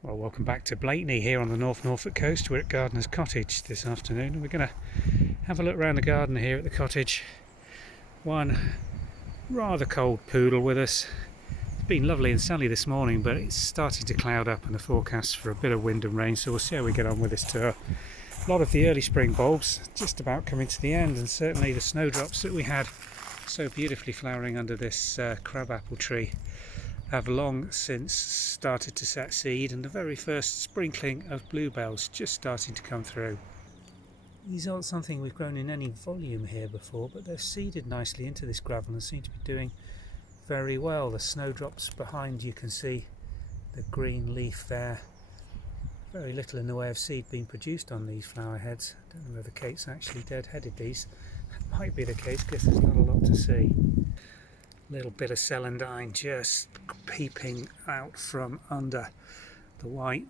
Well, welcome back to Blakeney here on the North Norfolk coast. We're at Gardener's Cottage this afternoon and we're going to have a look around the garden here at the cottage. One rather cold poodle with us. It's been lovely and sunny this morning, but it's starting to cloud up and the forecast for a bit of wind and rain, so we'll see how we get on with this tour. A lot of the early spring bulbs just about coming to the end, and certainly the snowdrops that we had so beautifully flowering under this crabapple tree have long since started to set seed, and the very first sprinkling of bluebells just starting to come through. These aren't something we've grown in any volume here before, but they're seeded nicely into this gravel and seem to be doing very well. The snowdrops behind, you can see the green leaf there. Very little in the way of seed being produced on these flower heads. I don't know whether Kate's actually dead-headed these. That might be the case because there's not a lot to see. Little bit of celandine just peeping out from under the white.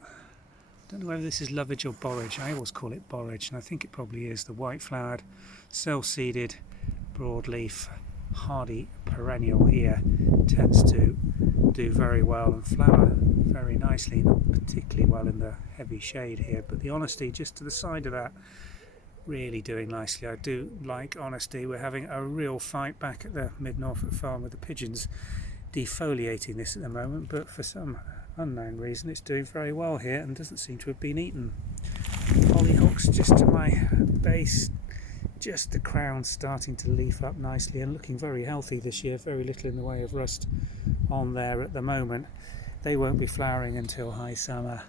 Don't know whether this is lovage or borage. I always call it borage, and I think it probably is. The white flowered, self-seeded, broadleaf, hardy perennial here tends to do very well and flower very nicely, not particularly well in the heavy shade here, but the honesty just to the side of that really doing nicely. I do like honesty. We're having a real fight back at the mid-Norfolk farm with the pigeons defoliating this at the moment, but for some unknown reason it's doing very well here and doesn't seem to have been eaten. Hollyhocks just to my base, just the crown starting to leaf up nicely and looking very healthy this year. Very little in the way of rust on there at the moment. They won't be flowering until high summer.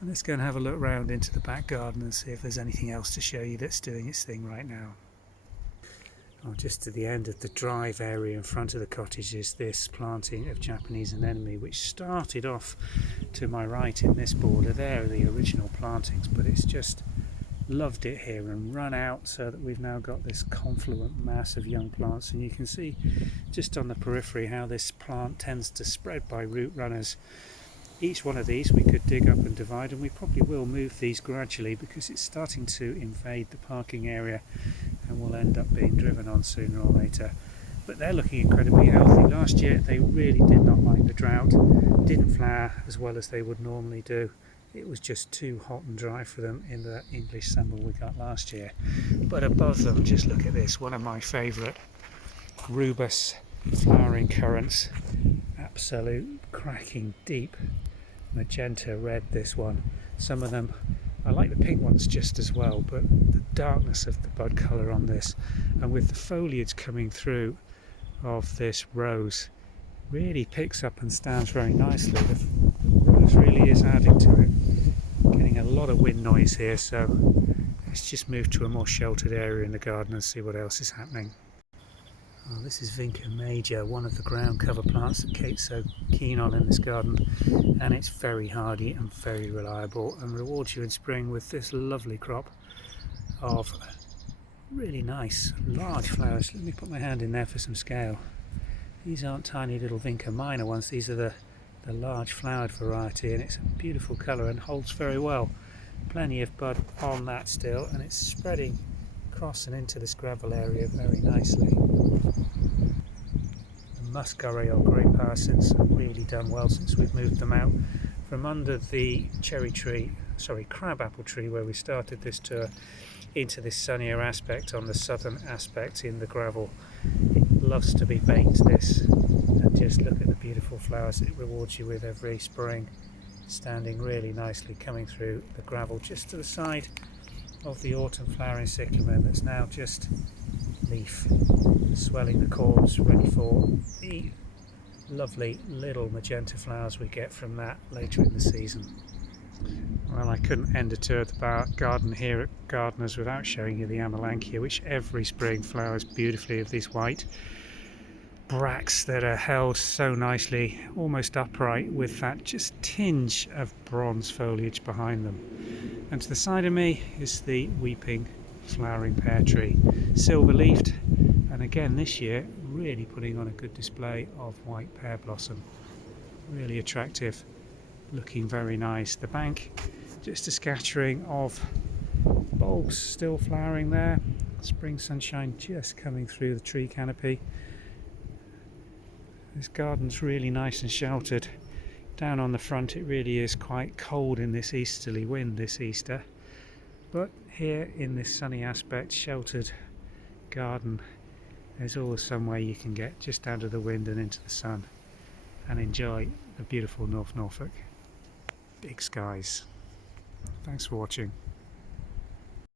And let's go and have a look round into the back garden and see if there's anything else to show you that's doing its thing right now. Oh, just to the end of the drive area in front of the cottage is this planting of Japanese anemone, which started off to my right in this border. There are the original plantings, but it's just loved it here and run out, so that we've now got this confluent mass of young plants, and you can see just on the periphery how this plant tends to spread by root runners. Each one of these we could dig up and divide, and we probably will move these gradually because it's starting to invade the parking area and will end up being driven on sooner or later. But they're looking incredibly healthy. Last year they really did not like the drought, didn't flower as well as they would normally do. It was just too hot and dry for them in the English summer we got last year. But above them, just look at this, one of my favourite rubus flowering currants. Absolute cracking deep magenta red, this one. Some of them, I like the pink ones just as well, but the darkness of the bud colour on this, and with the foliage coming through of this rose, really picks up and stands very nicely. The rose really is adding to it. Getting a lot of wind noise here, so let's just move to a more sheltered area in the garden and see what else is happening. Oh, this is Vinca major, one of the ground cover plants that Kate's so keen on in this garden, and it's very hardy and very reliable and rewards you in spring with this lovely crop of really nice large flowers. Let me put my hand in there for some scale. These aren't tiny little Vinca minor ones, these are the large flowered variety, and it's a beautiful colour and holds very well. Plenty of bud on that still, and it's spreading across and into this gravel area very nicely. The muscurry or grey parsons have really done well since we've moved them out from under the crabapple tree where we started this tour into this sunnier aspect on the southern aspect in the gravel. It loves to be baked, this, and just look at the beautiful flowers it rewards you with every spring, standing really nicely coming through the gravel just to the side of the autumn flowering cyclamen that's now just leaf, swelling the corms, ready for the lovely little magenta flowers we get from that later in the season. Well, I couldn't end a tour of the garden here at Gardeners without showing you the Amelanchier, which every spring flowers beautifully of these white bracts that are held so nicely, almost upright, with that just tinge of bronze foliage behind them. And to the side of me is the weeping flowering pear tree, silver leafed, and again this year really putting on a good display of white pear blossom. Really attractive, looking very nice. The bank, just a scattering of bulbs still flowering there, spring sunshine just coming through the tree canopy. This garden's really nice and sheltered. Down on the front it really is quite cold in this easterly wind this Easter, but here in this sunny aspect, sheltered garden, there's always somewhere you can get just out of the wind and into the sun and enjoy the beautiful North Norfolk. Big skies. Thanks for watching.